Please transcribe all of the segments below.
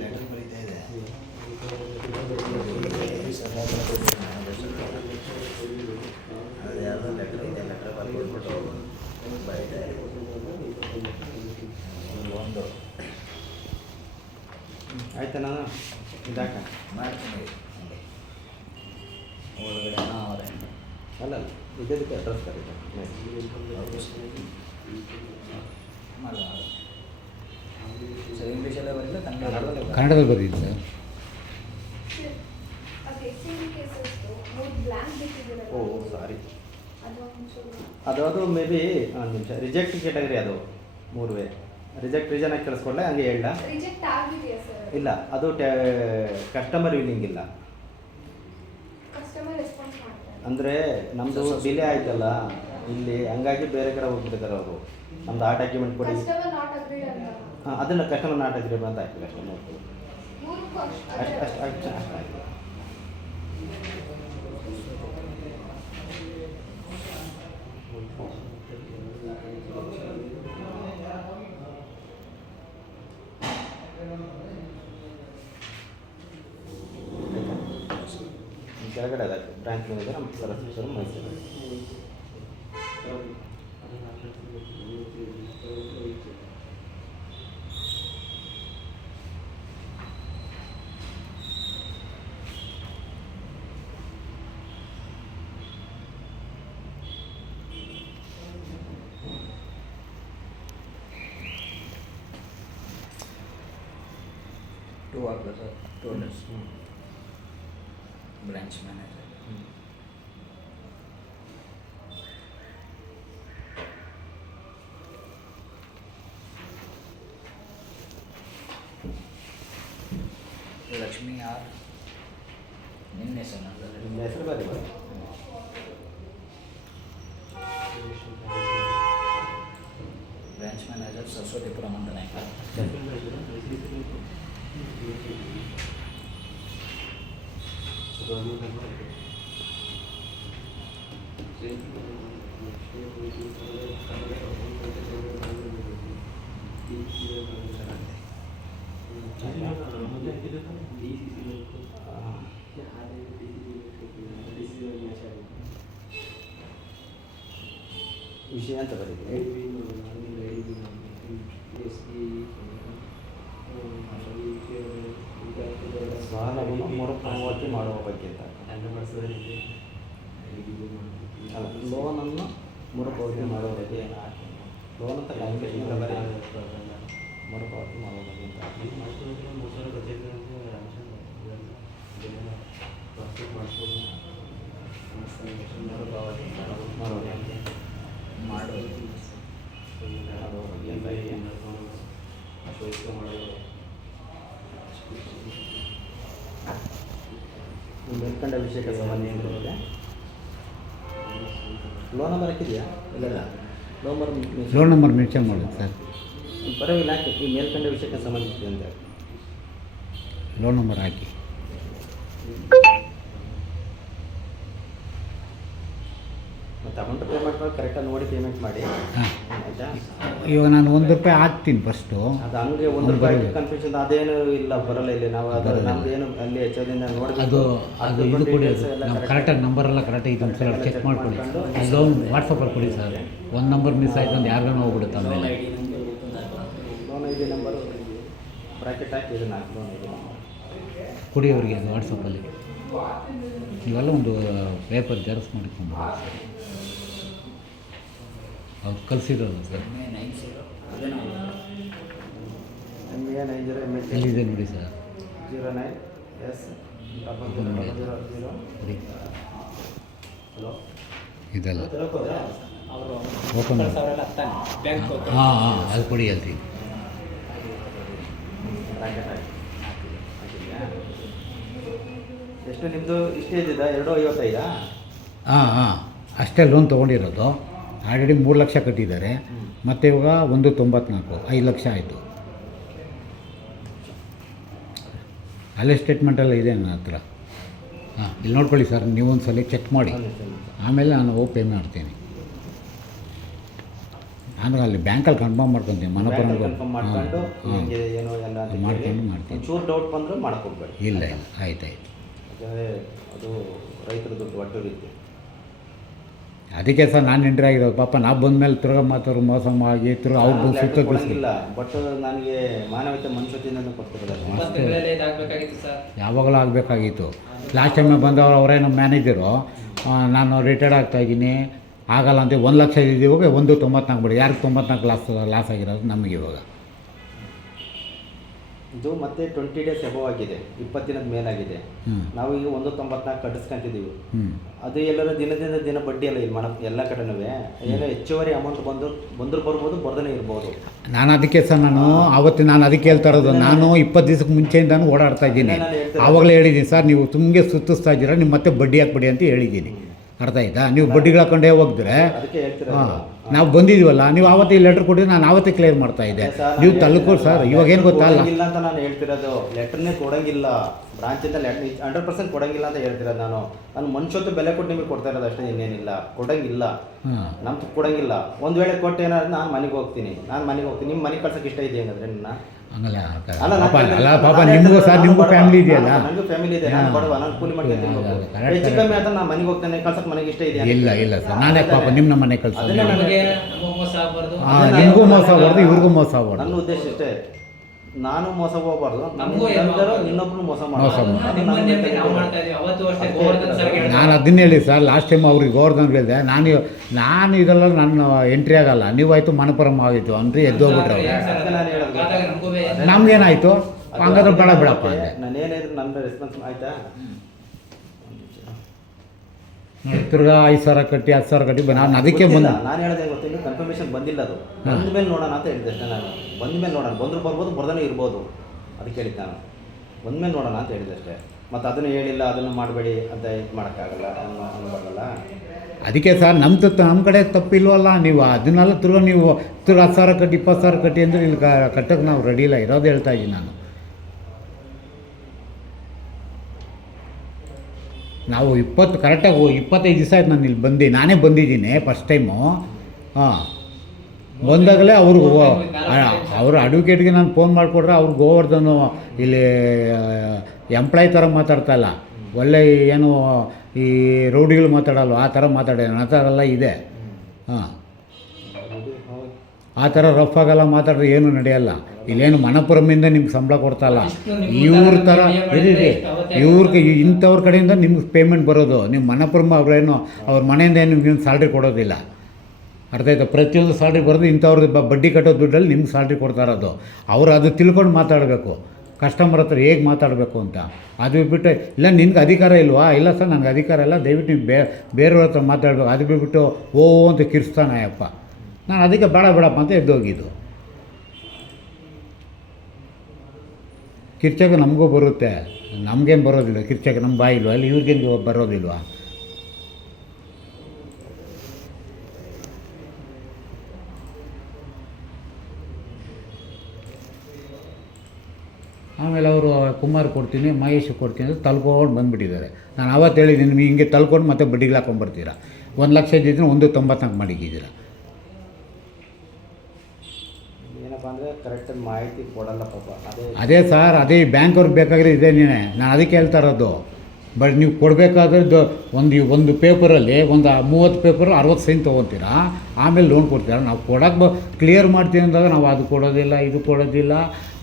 Letter ಬರೀತಾ ಇದೆ. ಅದು ಯಾವುದೋ ಲೆಟರ್ ಇದೆ, ಲೆಟರ್ ಬರ್ಕೊಟ್ಬಿಟ್ಟು ಬರೀತಾ ಇದೆ. ಒಂದು ಆಯ್ತಾ, ನಾನು ಇದಾಕ ಮಾಡ್ತೀನಿ ಹಂಗೆ ಒಳಗಡೆ ಅವರೇ ಅಲ್ಲ ಇದಕ್ಕೆ ಅಡ್ರೆಸ್ ಕರೀತಾರೆ ಮಾಡೋಣ. ಸರ್ ಇಂಗ್ಲೀಷಲ್ಲೇ ಬರಲಿಲ್ಲ ಕನ್ನಡದಲ್ಲಿ ಬರೀರಿ ಸರ್. ಓ ಸಾರಿ, ಅದು ಮೇ ಬಿ ಒಂದು ನಿಮಿಷ ರಿಜೆಕ್ಟ್ ಕ್ಯಾಟಗರಿ ಅದು 3 ರಿಜೆಕ್ಟ್ ರೀಸನ್ ಆಗಿ ಕೇಳಿಸ್ಕೊಳ್ಳೆ, ಹಂಗೆ ಹೇಳ. ಇಲ್ಲ, ಅದು ಕಸ್ಟಮರ್ ವಿಲ್ಲಿಂಗ್ ಇಲ್ಲ ಅಂದರೆ ನಮ್ಮದು ಡಿಲೇ ಆಯ್ತಲ್ಲ ಇಲ್ಲಿ, ಹಂಗಾಗಿ ಬೇರೆ ಕಡೆ ಹೋಗ್ಬಿಟ್ಟಿದ್ದಾರೆ ಅವರು. ನಮ್ದು ಆ ಡಾಕ್ಯುಮೆಂಟ್ ಕೊಡಿ, ಹಾಂ ಅದನ್ನು ಕಸ್ಟಮರ್ ನಾಟ್ ಅಗ್ರೀಬಲ್ ಅಂತ ಹಾಕಿ ಕಸ್ಟಮರ್ ಅಷ್ಟು ಆಯ್ತು. ಕೆಳಗಡೆ ಅದಕ್ಕೆ ಬ್ರಾಂಚ್ ಮ್ಯಾನೇಜರ್ ನಮ್ಮ ಸರಸ್ವತಿ ಮೈಸೂರು. ಟೂ ಆಗಲ್ಲ sir, 2 days branch manager. Lakshmi R ನಿನ್ನ ಹೆಸರು ನಿಮ್ಮ ಹೆಸರು ಬರೀ ಬ್ರಾಂಚ್ ಮ್ಯಾನೇಜರ್ ಸರಸ್ವತಿಪುರಂ ಅಂತ ನಾಯ್ಕ. ವಿಷಯ ಅಂತ ಬರೀತೀವಿ. ಸಾಲವನ್ನು ಮರುಪಾವತಿ ಮಾಡುವ ಬಗ್ಗೆ ಅಂತ ಅಲ್ಲ, ಲೋನನ್ನು ಮರುಪಾವತಿ ಮಾಡುವ ಬಗ್ಗೆ ಲೋನ್ ಅಂತ ಕ್ಯಾಲ್ಕುಲೇಷನ್ ಬರೀ ಮರುಪಾವತಿ ಮಾಡುವ ಬಗ್ಗೆ ಅಂತ ಮರುಪಾವತಿ ಮಾಡುವ ಬಗ್ಗೆ ಮೇಲ್ಕಂಡ ವಿಷಯಕ್ಕೆ ಸಂಬಂಧಿಸಿದಂತೆ ಲೋನ್ ನಂಬರ್ ಹಾಕಿದೆಯಾ? ಇಲ್ಲ, ಲೋನ್ ನಂಬರ್ ಮೆನ್ಷನ್ ಮಾಡೋದು ಸರ್. ಪರವಾಗಿಲ್ಲ, ಹಾಕಿ ಈ ಮೇಲ್ಕಂಡ ವಿಷಯಕ್ಕೆ ಸಂಬಂಧಿಸಿದಂತೆ ಲೋನ್ ನಂಬರ್ ಹಾಕಿ. ಮತ್ತು ಅಮೌಂಟ್ ಪೇಮೆಂಟ್ ಮಾಡಿ ಕರೆಕ್ಟಾಗಿ ನೋಡಿ ಪೇಮೆಂಟ್ ಮಾಡಿ. ಹಾಂ, ಆಯಿತಾ? ಇವಾಗ ನಾನು ₹1 ಹಾಕ್ತೀನಿ ಫಸ್ಟು. ಅದು ಹಂಗೆ ₹1 ಕನ್ಫ್ಯೂಷನ್ ಅದೇನು ಇಲ್ಲ, ಬರಲ್ಲ ಇಲ್ಲಿ. ನಾವು ಅದು ನಮ್ಮದೇನು ಅಲ್ಲಿ ಹೆಚ್ಚೋದಿಂದ ನೋಡಿ ಅದು ಇದು ಕೊಡಿ, ನಾವು ಕರೆಕ್ಟಾಗಿ ನಂಬರೆಲ್ಲ ಕರೆಕ್ಟಾಗಿ ಇದೊಂದು ಸಲ ಚೆಕ್ ಮಾಡ್ಕೊಳ್ಳಿ. ಲೋನ್ ವಾಟ್ಸಪ್ಪಲ್ಲಿ ಕೊಡಿ ಸರ್. ಒಂದು ನಂಬರ್ ಮಿಸ್ ಆಯಿತು ಅಂತ ಯಾರಿಗೂ ಹೋಗ್ಬಿಡುತ್ತೆ ಆಮೇಲೆ. ಲೋನ್ ID ನಂಬರು ಬ್ರಾಕೆಟ್ ಹಾಕಿ ಇದನ್ನು ಹಾಕಿ ಲೋನ್ ID ನಂಬರ್ ಕೊಡಿ ಅವರಿಗೆ ಅದು ವಾಟ್ಸಪ್ಪಲ್ಲಿ. ನೀವೆಲ್ಲ ಒಂದು ಪೇಪರ್ ಜೆರಾಕ್ಸ್ ಮಾಡಿಕೊಂಡು ಅವ್ರು ಕಳಿಸಿರೋದು ಸರ್. ಎಲ್ಲಿದೆ ನೋಡಿ ಸರ್. 09S ಇದೆಲ್ಲ ಓಪನ್ ಹಾಂ ಹಾಂ, ಅದು ಕೊಡಿ ಅಲ್ರಿ. ಎಷ್ಟು ನಿಮ್ಮದು ಇಷ್ಟೇಜ್ ಇದೆ? 2.55? ಹಾಂ ಹಾಂ, ಅಷ್ಟೇ ಲೋನ್ ತೊಗೊಂಡಿರೋದು. ಆಲ್ರೆಡಿ 3 ಲಕ್ಷ ಕಟ್ಟಿದ್ದಾರೆ. ಮತ್ತು ಇವಾಗ 1.94, 5 ಲಕ್ಷ ಆಯಿತು. ಅಲ್ಲೇ ಸ್ಟೇಟ್ಮೆಂಟೆಲ್ಲ ಇದೆ ನನ್ನ ಹತ್ರ. ಹಾಂ, ಇಲ್ಲಿ ನೋಡ್ಕೊಳ್ಳಿ ಸರ್, ನೀವೊಂದು ಸಲ ಚೆಕ್ ಮಾಡಿ, ಆಮೇಲೆ ನಾನು ಪೇ ಮಾಡ್ತೀನಿ. ನಾನು ಅಲ್ಲಿ ಬ್ಯಾಂಕಲ್ಲಿ ಕನ್ಫರ್ಮ್ ಮಾಡ್ಕೊತೀನಿ ಮನಪುರಂಗೂ ಕನ್ಫರ್ಮ್ ಮಾಡ್ಕೊಂಡು ನಿಮಗೆ ಏನು ಎಲ್ಲ ಅಂತ ಮಾಡ್ಕೊಂಡು ಮಾಡ್ತೀನಿ. ಒಂಚೂರು ಡೌಟ್ ಬಂದರೂ ಮಾಡ್ಕೊಬೇಡಿ. ಇಲ್ಲ ಇಲ್ಲ ಆಯ್ತಾಯ್ತು. ಯಾಕಂದರೆ ಅದು ರೈತರ ದುಡ್ಡು ಒಟ್ಟು ರೀತಿ. ಅದಕ್ಕೆ ಸರ್ ನಾನು ಎಂಟ್ರಿ ಆಗಿರೋದು. ಪಾಪ ನಾವು ಬಂದಮೇಲೆ ತಿರ್ಗಾ ಮಾತಾದ್ರು ಮೋಸ ಮಾಡಿ ತಿರ್ಗಾ ಅವ್ರು ಬಂದು ಸುತ್ತ ಕೊಡಂಗಿಲ್ಲ. ಬಟ್ ನನಗೆ ಮಾನವೀಯತೆ ಮನುಷ್ಯತೆಯಿಂದ ಕೊಡ್ತಿರೋದು. ಯಾವಾಗಲೂ ಆಗಬೇಕಾಗಿತ್ತು. ಲಾಸ್ಟ್ ಟೈಮ್ ಬಂದವರು ಅವರೇ ನಮ್ಮ ಮ್ಯಾನೇಜರು, ನಾನು ರಿಟೈರ್ಡ್ ಆಗ್ತಾಯಿದ್ದೀನಿ ಆಗಲ್ಲ ಅಂತ 1 ಲಕ್ಷ ಇದ್ದೀವಾಗ 1.94 ಬಿಡಿ. ಯಾರಿಗೆ 94 ಲಾಸ್ ಆಗಿರೋದು ನಮಗೆ ಇವಾಗ. ಇದು ಮತ್ತೆ 20 ಡೇಸ್ ಎಬೋ ಆಗಿದೆ, 20 ದಿನದ ಮೇಲಾಗಿದೆ. ನಾವು ಈಗ 1.94 ಕಟ್ಟಿಸ್ಕೊಂತಿದ್ದೀವಿ. ಅದು ಎಲ್ಲರೂ ದಿನ ಬಡ್ಡಿ ಎಲ್ಲ ಇಲ್ಲಿ ಎಲ್ಲ ಕಡೆನೂ ಏನೋ ಹೆಚ್ಚುವರಿ ಅಮೌಂಟ್ ಬಂದರೂ ಬರ್ಬೋದು, ಬರ್ದೇ ಇರ್ಬೋದು. ನಾನು ಅದಕ್ಕೆ ಸರ್ ನಾನು ಅದಕ್ಕೆ ಹೇಳ್ತಾ ಇರೋದು. ನಾನು 20 ದಿವಸಕ್ಕೆ ಮುಂಚೆಯಿಂದನೂ ಓಡಾಡ್ತಾ ಇದ್ದೀನಿ. ಆವಾಗಲೇ ಹೇಳಿದ್ದೀನಿ ಸರ್, ನೀವು ತುಂಬ ಸುತ್ತಿಸ್ತಾ ಇದ್ದೀರಾ, ನೀವು ಮತ್ತೆ ಬಡ್ಡಿ ಹಾಕ್ಬಿಡಿ ಅಂತ ಹೇಳಿದ್ದೀನಿ. ಅರ್ಥ ಆಯ್ತಾ? ನೀವು ಬಡ್ಡಿಗಳು ಹಾಕೊಂಡೇ ಹೋಗಿದ್ರೆ ನಾವು ಬಂದಿದ್ದೀವಲ್ಲ, ನೀವು ಆವತ್ತೇ ಲೆಟ್ರ್ ಕೊಟ್ಟಿದ್ರೆ ನಾನು ಆವತ್ತೇ ಕ್ಲಿಯರ್ ಮಾಡ್ತಾ ಇದ್ದೆ. ನೀವು ತಲುಪೋ ಸರ್. ಇವಾಗ ಏನು ಗೊತ್ತಲ್ಲ ಇಲ್ಲ ಅಂತ ನಾನು ಹೇಳ್ತಿರೋದು, ಲೆಟ್ರನ್ನೇ ಕೊಡೋಂಗಿಲ್ಲ, ಬ್ರಾಂಚಿಂದ 100% ಕೊಡೋಂಗಿಲ್ಲ ಅಂತ ಹೇಳ್ತಿರೋದು. ನಾನು ಮನುಷ್ಯತ್ತು ಬೆಲೆ ಕೊಟ್ಟು ನಿಮಗೆ ಕೊಡ್ತಾ ಇರೋದು ಅಷ್ಟೇ, ಇನ್ನೇನಿಲ್ಲ. ಕೊಡೋಂಗಿಲ್ಲ, ನಮ್ಗೆ ಕೊಡೋಂಗಿಲ್ಲ. ಒಂದು ವೇಳೆ ಕೊಟ್ಟು ಏನಾದ್ರು ನಾನು ಮನೆಗೆ ಹೋಗ್ತೀನಿ. ನಿಮ್ಮ ಮನೆಗೆ ಕಳ್ಸೋಕೆ ಇಷ್ಟ ಇದೆಯಾ ಹಂಗಂದ್ರೆ ನನ್ನ ಹಂಗಲ್ಲ ಪಾಪ ನಿಮಗೂ ಸರ್, ನಿಮಗೂ ಫ್ಯಾಮಿಲಿ ಇದೆಯಲ್ಲ. ನನಗೂ ಫ್ಯಾಮಿಲಿ ಇದೆ, ನಾನು ಬಡವ, ನಾನು ಕೂಲಿ ಮಾಡ್ಕೊಂಡು ಹೆಚ್ಚು ಕಮ್ಮಿ ಆದ್ರೆ ನಾನು ಮನೆಗೆ ಹೋಗ್ತಾನೆ, ಕಳ್ಸೋಕೆ ಮನೆಗೆ ಇಷ್ಟ ಇದೆಯಾ? ಇಲ್ಲ ಸರ್, ನಾನೇ ಪಾಪ ನಿಮ್ಮ ಮನೆ ಕಳ್ಸೋದು. ನಿಮಗೂ ಮೋಸ ಆಗ್ಬಾರ್ದು, ಇವ್ರಿಗೂ ಮೋಸ ಆಗ್ಬಾರ್ದು. ನನ್ನ ಉದ್ದೇಶ ಇಷ್ಟೇ, ನಾನು ಮೋಸ ಹೋಗ್ಬಾರ್ದು, ಇನ್ನೊಬ್ರು ಮೋಸ ನಾನು ಅದನ್ನ ಹೇಳಿ ಸರ್. ಲಾಸ್ಟ್ ಟೈಮ್ ಅವ್ರಿಗೆ ಗೋವರ್ಧನ್ ಹೇಳಿದೆ, ನಾನು ಇದೆಲ್ಲ ನಾನು ಎಂಟ್ರಿ ಆಗಲ್ಲ, ನೀವಾಯ್ತು ಮನಪುರಂ ಆಗಿತ್ತು ಅಂದ್ರೆ ಎದ್ದೋಗ್ಬಿಟ್ರೆ ನಮ್ಗೇನಾಯ್ತು ಹಂಗಾದ್ರೆ ಬೇಡಪ್ಪ ಅಂದೆ. ನಾನೇನಿದ್ರು ನನ್ನ ರೆಸ್ಪಾನ್ಸ್ ಆಯ್ತಾ. ತಿರ್ಗಾ 5,000 ಕಟ್ಟಿ 10,000 ಕಟ್ಟಿ ನಾನು ಅದಕ್ಕೆ ನಾನು ಹೇಳಿದೆ ಗೊತ್ತಿಲ್ಲ, ಕನ್ಫರ್ಮೇಷನ್ ಬಂದಿಲ್ಲ. ಅದು ಬಂದ ಮೇಲೆ ನೋಡೋಣ ಅಂತ ಹೇಳಿದೆ ಅಷ್ಟೇ. ನಾನು ಬಂದ ಮೇಲೆ ನೋಡೋಣ, ಬಂದರೂ ಬರ್ಬೋದು, ಬರ್ದೇ ಇರ್ಬೋದು. ಅದಕ್ಕೆ ಹೇಳಿದ್ದು ನಾನು ಬಂದ ಮೇಲೆ ನೋಡೋಣ ಅಂತ ಹೇಳಿದೆ ಅಷ್ಟೇ. ಮತ್ತು ಅದನ್ನು ಹೇಳಿಲ್ಲ, ಅದನ್ನು ಮಾಡಬೇಡಿ ಅಂತ ಇದು ಮಾಡೋಕ್ಕಾಗಲ್ಲ, ಅನ್ನೋಲ್ಲ. ಅದಕ್ಕೆ ಸರ್ ನಮ್ಮ ಕಡೆ ತಪ್ಪಿಲ್ವಲ್ಲ. ನೀವು ಅದನ್ನೆಲ್ಲ ತಿರ್ಗಾ 10,000 ಕಟ್ಟಿ 20,000 ಕಟ್ಟಿ ಅಂದರೆ ಇಲ್ಲಿ ಕಟ್ಟೋಕ್ಕೆ ನಾವು ರೆಡಿ ಇಲ್ಲ ಇರೋದು ಹೇಳ್ತಾ ಇದ್ದೀನಿ ನಾನು. ನಾವು ಕರೆಕ್ಟಾಗಿ 25 ದಿವಸ ಆಯ್ತು ನಾನು ಇಲ್ಲಿ ನಾನೇ ಬಂದಿದ್ದೀನಿ ಫಸ್ಟ್ ಟೈಮು. ಬಂದಾಗಲೇ ಅವರು ಅಡ್ವೊಕೇಟ್ಗೆ ನಾನು ಫೋನ್ ಮಾಡಿಕೊಟ್ರೆ ಅವ್ರು ಗೋವರ್ಧನ್ ಇಲ್ಲಿ ಎಂಪ್ಲಾಯ್ ಥರ ಮಾತಾಡ್ತಾ ಇಲ್ಲ, ಒಳ್ಳೆ ಏನು ಈ ರೌಡಿಗಳು ಮಾತಾಡಲ್ವ ಆ ಥರ ಆ ಥರ ಎಲ್ಲ ಇದೆ. ಆ ಥರ ರಫ್ ಆಗೆಲ್ಲ ಮಾತಾಡ್ರೆ ಏನು ನಡೆಯಲ್ಲ. ಇಲ್ಲೇನು ಮನಪುರಮಿಂದ ನಿಮ್ಗೆ ಸಂಬಳ ಕೊಡ್ತಾಯಿಲ್ಲ, ಇವ್ರ ಥರ ಇವ್ರಿಗೆ ಇಂಥವ್ರ ಕಡೆಯಿಂದ ನಿಮ್ಗೆ ಪೇಮೆಂಟ್ ಬರೋದು. ನೀವು ಮನಪುರಮ ಅವ್ರೇನು ಅವ್ರ ಮನೆಯಿಂದ ಏನು ನಿಮ್ಗೆ ಸ್ಯಾಲ್ರಿ ಕೊಡೋದಿಲ್ಲ. ಅರ್ಥ ಆಯ್ತಾ? ಪ್ರತಿಯೊಂದು ಸ್ಯಾಲ್ರಿ ಬರೋದು ಇಂಥವ್ರದ್ದು ಬಡ್ಡಿ ಕಟ್ಟೋ ದುಡ್ಡಲ್ಲಿ ನಿಮ್ಗೆ ಸ್ಯಾಲ್ರಿ ಕೊಡ್ತಾ ಇರೋದು. ಅವರು ಅದು ತಿಳ್ಕೊಂಡು ಮಾತಾಡಬೇಕು, ಕಸ್ಟಮರ್ ಹತ್ರ ಹೇಗೆ ಮಾತಾಡಬೇಕು ಅಂತ. ಅದು ಬಿಟ್ಟು ಇಲ್ಲ ನಿನ್ಗೆ ಅಧಿಕಾರ ಇಲ್ವಾ? ಇಲ್ಲ ಸರ್ ನನಗೆ ಅಧಿಕಾರ ಇಲ್ಲ, ದಯವಿಟ್ಟು ನೀವು ಬೇರೆಯವ್ರ ಹತ್ರ ಮಾತಾಡಬೇಕು. ಅದು ಬಿಟ್ಬಿಟ್ಟು ಓ ಅಂತ ಕಿರ್ಸ್ತಾನಯ್ಯಪ್ಪ. ನಾನು ಅದಕ್ಕೆ ಬೇಡಪ್ಪ ಅಂತ ಎದ್ದೋಗಿದ್ದು. ಕಿರ್ಚಕ್ಕೆ ನಮಗೂ ಬರುತ್ತೆ, ನಮಗೇನು ಬರೋದಿಲ್ಲ ಕಿರ್ಚಕ್ಕೆ, ನಮ್ಮ ಬಾಯಿಲ್ವ ಅಲ್ಲಿ ಇವ್ರಿಗೇನು ಬರೋದಿಲ್ವ? ಆಮೇಲೆ ಅವರು ಕುಮಾರ್ ಕೊಡ್ತೀನಿ, ಮಹೇಶ್ ಕೊಡ್ತೀನಿ ಅಂತ ತಲ್ಕೊಂಡು ಬಂದುಬಿಟ್ಟಿದ್ದಾರೆ. ನಾನು ಆವತ್ತು ಹೇಳಿದ್ದೀನಿ, ನಿಮಗೆ ಹಿಂಗೆ ತಲ್ಕೊಂಡು ಮತ್ತೆ ಬಡ್ಡಿಗೆ ಹಾಕೊಂಡ್ಬರ್ತೀರಾ. 1 ಲಕ್ಷ ಇದ್ದಿದ್ರೆ 1.94 ಮಾಡಿದ್ದೀರಾ. ಏನಪ್ಪ ಅಂದರೆ ಕರೆಕ್ಟಾಗಿ ಮಾಹಿತಿ ಕೊಡಲ್ಲ ಪಾಪ. ಅದೇ ಸರ್, ಅದೇ ಬ್ಯಾಂಕವ್ರಿಗೆ ಬೇಕಾಗಿರೋ ಇದೇ ನಾನು ಅದಕ್ಕೆ ಹೇಳ್ತಾ ಇರೋದು. ಬಟ್ ನೀವು ಕೊಡಬೇಕಾದ್ರೆ ಒಂದು ಪೇಪರಲ್ಲಿ ಒಂದು 30 ಪೇಪರ್ 60 ಸೈನ್ ತೊಗೊತೀರಾ, ಆಮೇಲೆ ಲೋನ್ ಕೊಡ್ತೀರಾ. ನಾವು ಕೊಡೋಕ್ಕೆ ಕ್ಲಿಯರ್ ಮಾಡ್ತೀವಿ ಅಂದಾಗ ನಾವು ಅದು ಕೊಡೋದಿಲ್ಲ, ಇದು ಕೊಡೋದಿಲ್ಲ,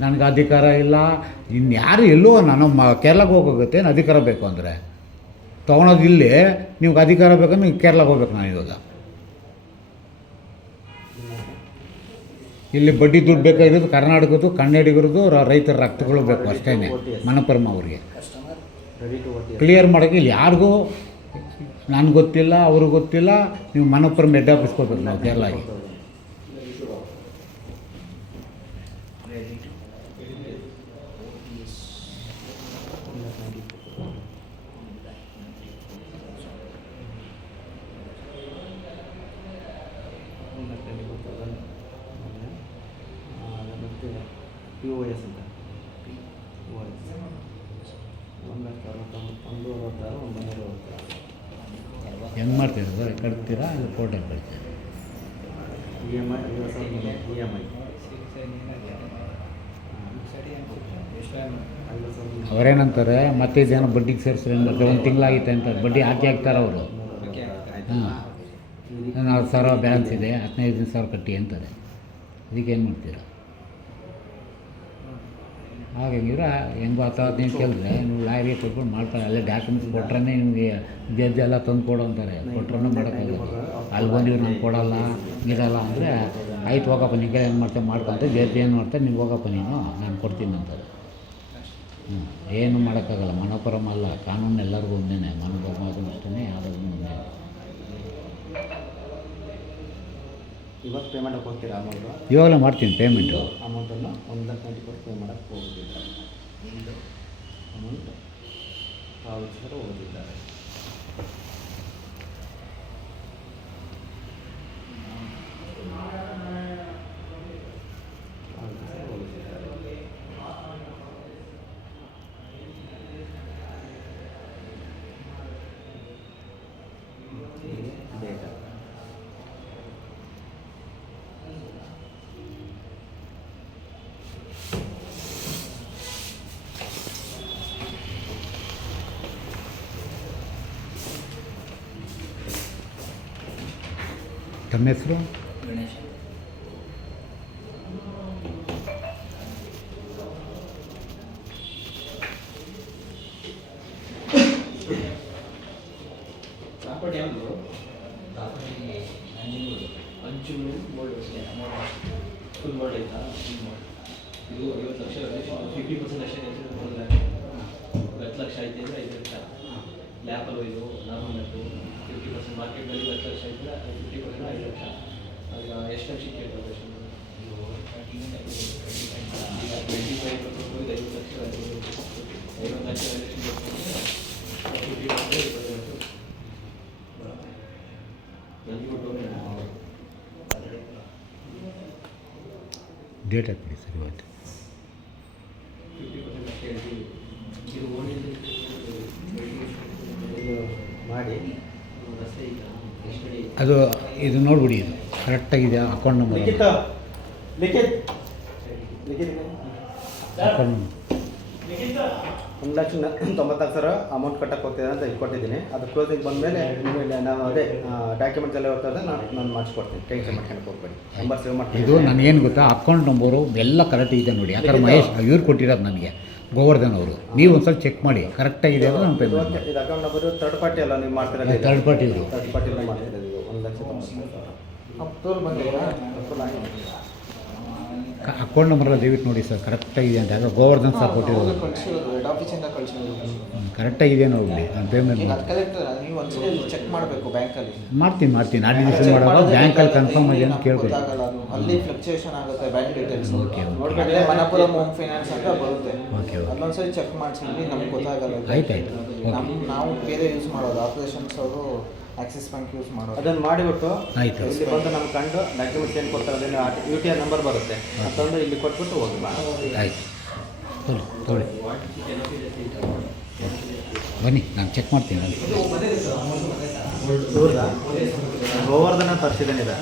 ನನಗೆ ಅಧಿಕಾರ ಇಲ್ಲ. ಇನ್ಯಾರು ಎಲ್ಲೋ ನಾನು ಕೇರಳಕ್ಕೆ ಹೋಗೋಗುತ್ತೆ ಅಧಿಕಾರ ಬೇಕು ಅಂದರೆ ತೊಗೊಳೋದು. ಇಲ್ಲಿ ನಿಮ್ಗೆ ಅಧಿಕಾರ ಬೇಕಂದ್ರೆ ನೀವು ಕೇರಳಕ್ಕೆ ಹೋಗ್ಬೇಕು. ನಾನು ಇವಾಗ ಇಲ್ಲಿ ಬಡ್ಡಿ ದುಡ್ಡು ಬೇಕಾಗಿರೋದು ಕರ್ನಾಟಕದ್ದು, ಕನ್ನಡಿಗರದು, ರೈತರ ರಕ್ತಗಳು ಬೇಕು ಅಷ್ಟೇ. ಮನಪುರಮ ಅವ್ರಿಗೆ ಕ್ಲಿಯರ್ ಮಾಡೋಕ್ಕೆ ಇಲ್ಲಿ ಯಾರಿಗೂ ನನಗೆ ಗೊತ್ತಿಲ್ಲ, ಅವ್ರಿಗೆ ಗೊತ್ತಿಲ್ಲ. ನೀವು ಮನಪುರಂ ಹೆಡ್ ಆಫೀಸ್ಗೆ ಹೋಗ್ಬೇಕು ನಾವು ಕೇರಳಗೆ. POS ಅಂತ POS 1,66,966. ಹೆಂಗೆ ಮಾಡ್ತೀರಾ ಸರ್? ಕಟ್ತೀರಾ ಇಲ್ಲ ಕೋರ್ಟಲ್ಲಿ ಕಟ್ತೀರಾ? EMI 50,000 EMI ಅವರೇನಂತಾರೆ ಮತ್ತೆ ಇದೇನೋ ಬಡ್ಡಿಗೆ ಸೇರಿಸ್ರಿ ಅಂತಾರೆ, ಒಂದು ತಿಂಗಳಾಗಿತ್ತು ಅಂತಾರೆ, ಬಡ್ಡಿ ಹಾಕ್ತಾರೆ ಅವರು. ಹಾಂ, 40,000 ಬ್ಯಾಲೆನ್ಸ್ ಇದೆ, 15,000 ಕಟ್ಟಿ ಅಂತಾರೆ. ಅದಕ್ಕೆ ಏನು ಮಾಡ್ತೀರಾ? ಹಾಗಂಗಿದ್ರೆ ಹೆಂಗೋ 10-15 ಕೇಳಿದ್ರೆ ನೀವು ಲಾರಿಗೆ ಕೊಟ್ಬಿಟ್ಟು ಮಾಡ್ತಾರೆ. ಅಲ್ಲೇ ಡಾಕ್ಯುಮೆಂಟ್ಸ್ ಕೊಟ್ರೆ ನಿಮಗೆ ಜಡ್ಜ್ ಎಲ್ಲ ತಂದು ಕೊಡು ಅಂತಾರೆ, ಕೊಟ್ರೂ ಮಾಡೋಕ್ಕಾಗಲ್ಲ. ಅಲ್ಲಿ ಬಂದು ನಾನು ಕೊಡಲ್ಲ ಇರಲ್ಲ ಅಂದರೆ ಆಯ್ತು ಹೋಗಪ್ಪ ನಿಮಗೆ ಏನು ಮಾಡ್ತೇವೆ ಮಾಡ್ಕೊಂತ ಜಡ್ಜ್ ಏನು ಮಾಡ್ತಾರೆ, ನೀವು ಹೋಗಪ್ಪ ನೀನು ನಾನು ಕೊಡ್ತೀನಿ ಅಂತಾರೆ. ಏನು ಮಾಡೋಕ್ಕಾಗಲ್ಲ. ಮನೋಪರಮ ಅಲ್ಲ, ಕಾನೂನು ಎಲ್ಲರಿಗೂ ಒಂದೇ, ಮನೋಪರಮ ಅದು ಅಷ್ಟೇ, ಯಾವುದಾದ್ರು ಒಂದೇ. ಇವತ್ತು ಪೇಮೆಂಟ್ ಹೋಗ್ತೀರಾ ಅಮೌಂಟು? ಇವಾಗಲೇ ಮಾಡ್ತೀನಿ ಪೇಮೆಂಟು. ಅಮೌಂಟನ್ನು 1,20,000 ಪೇ ಮಾಡೋಕ್ಕೆ ಹೋಗಿದ್ದಾರೆ. ಅಮೌಂಟ್ ಪಾವತಿಸಲು ಹೋಗಿದ್ದಾರೆ. ಡೇಟಾ ತಮ್ಮ ಹೆಸರು? ಗಣೇಶ. ಪ್ರಾಪರ್ಟಿ ಯಾವುದು? ಅಂಚೂರು ಗೋಲ್ಡ್ ಫುಲ್ ಗೋಲ್ಡ್ ಆಯ್ತಾ? ಇದು 50 ಲಕ್ಷ 50% ಅಷ್ಟೇ 10 ಲಕ್ಷ ಐತೆ ಅಂದರೆ 5 ಲಕ್ಷ. ಲ್ಯಾಪಲ್ಲೂ ಇದು ನಾರ್ಮಲ್ 50% ಮಾರ್ಕೆಟ್ ವ್ಯಾಲ್ಯೂ 10 ಲಕ್ಷ ಇದ್ದರೆ 50% 5 ಲಕ್ಷ. ಆಗ ಎಷ್ಟು ಲಕ್ಷ ಕೇಳ್ಬೋದು? ಈಗ 25 50 ಲಕ್ಷ 50 ಲಕ್ಷ ಡೇಟ್ ಹಾಕಿ ಸರ್ ಇವತ್ತು. ಮಾಡಿ ಅದು ಇದು ನೋಡ್ಬಿಡಿ, ಇದು ಕರೆಕ್ಟಾಗಿದೆ ಅಕೌಂಟ್ ನಂಬರ್. ಲಿಖಿತ ಅಕೌಂಟ್ ನಂಬರ್ 1,90,000 ಅಮೌಂಟ್ ಕಟ್ಟಕ್ಕೆ ಹೋಗ್ತಿದೆ ಅಂತ ಕೊಟ್ಟಿದ್ದೀನಿ. ಅದು ಕ್ಲೋಸಿಂಗ್ ಬಂದಮೇಲೆ ನಿಮಗೆ ನಾನು ಅದೇ ಡಾಕ್ಯುಮೆಂಟ್ಸ್ ಎಲ್ಲ ಹೋಗ್ತದೆ, ನಾನು ಮಾಡಿಸ್ಕೊಡ್ತೀನಿ. ಟೆನ್ಷನ್ ಮಾಡ್ಕೊಂಡು ಹೋಗ್ಬೇಡಿ. ನಂಬರ್ ಸೇವ್ ಮಾಡ್ತೀನಿ. ಇದು ನನಗೇನು ಗೊತ್ತಾ, ಅಕೌಂಟ್ ನಂಬರು ಎಲ್ಲ ಕರೆಕ್ಟ್ ಇದೆ ನೋಡಿ. ಯಾಕಂದ್ರೆ ಮಹೇಶ್ ಇವ್ರು ಕೊಟ್ಟಿರೋದು ನನಗೆ, ಗೋವರ್ಧನ್ ಅವರು. ನೀವು ಒಂದು ಸ್ವಲ್ಪ ಚೆಕ್ ಮಾಡಿ ಕರೆಕ್ಟಾಗಿದೆ ಅಂದರೆ ನಾನು ಪೇಮೆಂಟ್ ಮಾಡಿ. ಇದು ಅಕೌಂಟ್ ನಂಬರು ಥರ್ಡ್ ಪಾರ್ಟಿ ಅಲ್ಲ ನೀವು ಮಾಡ್ತಿರೋದು? ಥರ್ಡ್ ಪಾರ್ಟಿ ಇವರು. ಥರ್ಡ್ ಪಾರ್ಟಿಯಿಂದ ಮಾಡ್ತಿರೋದು. 1,90,000 ಅಪ್ತೋಲ್ ಬಂದಿದ್ದೀರಾ? ಅಪ್ತೋಲ್ ಆಗಿದೆ. ಅಕೌಂಟ್ ನಂಬರ್ ದಯವಿಟ್ಟು ನೋಡಿ ಸರ್, ಕರೆಕ್ಟಾಗಿದೆ ಅಂತ. ಯಾಕಂದ್ರೆ ಗೋವರ್ಧನ್ ಸರ್ ಕೊಟ್ಟಿರೋದು ಕರೆಕ್ಟಾಗಿದೆ ನೋಡಿಬಿಡಿ. ನಾನು ಪೇಮೆಂಟ್ ನೀವು ಒಂದ್ಸಲ ಚೆಕ್ ಮಾಡಬೇಕು ಬ್ಯಾಂಕಲ್ಲಿ. ಮಾಡ್ತೀನಿ ಆರ್ಡಿನೇಷನ್ ಮಾಡುವಾಗ ಬ್ಯಾಂಕಲ್ಲಿ ಕನ್ಫರ್ಮ್ ಆಗಿ ಅಂತ ಕೇಳ್ಬೇಕು. ಅಲ್ಲಿ ಫ್ಲಕ್ಚುಯೇಷನ್ ಆಗುತ್ತೆ bank details. Okay Manappuram home finance ಅಂತ ಬರುತ್ತೆ. ಓಕೆ ಅಲ್ಲೊಂದ್ಸರಿ ಚೆಕ್ ಮಾಡಿಸಿದ್ವಿ, ನಮ್ಗೆ ಗೊತ್ತಾಗಲ್ಲ. ಆಯ್ತಾಯ್ತು. ನಾವು ಬೇರೆ ಯೂಸ್ ಮಾಡೋದು, ಆಪರೇಷನ್ಸ್ ಅವರು ಆಕ್ಸಿಸ್ ಬ್ಯಾಂಕ್ ಯೂಸ್ ಮಾಡೋದು. ಅದನ್ನು ಮಾಡಿಬಿಟ್ಟು ಆಯಿತು. ಇಲ್ಲಿ ಬಂದು ನಮ್ಮ ಕಂಡು ಡಾಕ್ಯುಮೆಂಟ್ಸ್ ಏನು ಕೊಡ್ತಾರೆ ಅದನ್ನು UTR ನಂಬರ್ ಬರುತ್ತೆ, ಅದೊಂದು ಇಲ್ಲಿ ಕೊಟ್ಬಿಟ್ಟು ಹೋಗಿ. ಆಯ್ತು, ತೊಗೊಳ್ಳಿ ಬನ್ನಿ, ನಾನು ಚೆಕ್ ಮಾಡ್ತೀನಿ. ಗೋವರ್ಧನ ತರಿಸಿದ್ದೇನೆ.